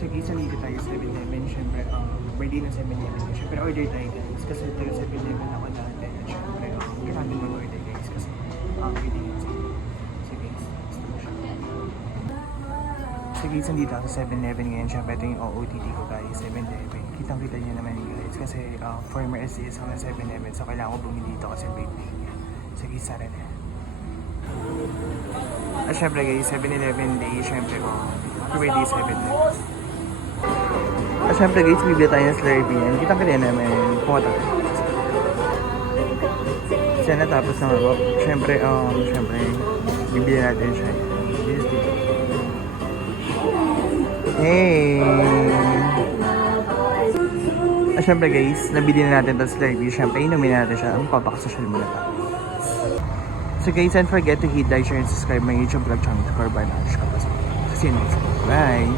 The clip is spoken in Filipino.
So guys, nandito tayo sa 7-Eleven. Siyempre, birthday ng 7-Eleven. Siyempre, order tayo guys. Kasi ito yung 7-Eleven ako dati. At siyempre, kailangan mag-order guys. Kasi, birthday ng 7-Eleven. So guys, gusto mo siya. So guys, nandito ako sa 7-Eleven ngayon. Siyempre, ito yung OOTD ko guys, 7-Eleven. Kitang-kita niyo naman yung guys. Kasi, former SDS ako ng 7-Eleven. So, kailangan ko bumili dito kasi birthday niya. So guys, tara na. At syempre guys, 7-Eleven day, syempre birthday 7-Eleven. At syempre guys, bibili tayo ng Slurpee yan. Kitang-kita naman, pumunta tayo. Siya natapos na ako. Syempre, bibili natin siya. Hey! At syempre guys, nabili na natin itong Slurpee. Syempre, inumin natin siya. Ang papakasocial muna tayo. So guys, don't forget to hit, like, share, and subscribe my YouTube vlog channel for Barnash Kapasok. See you next time. Bye!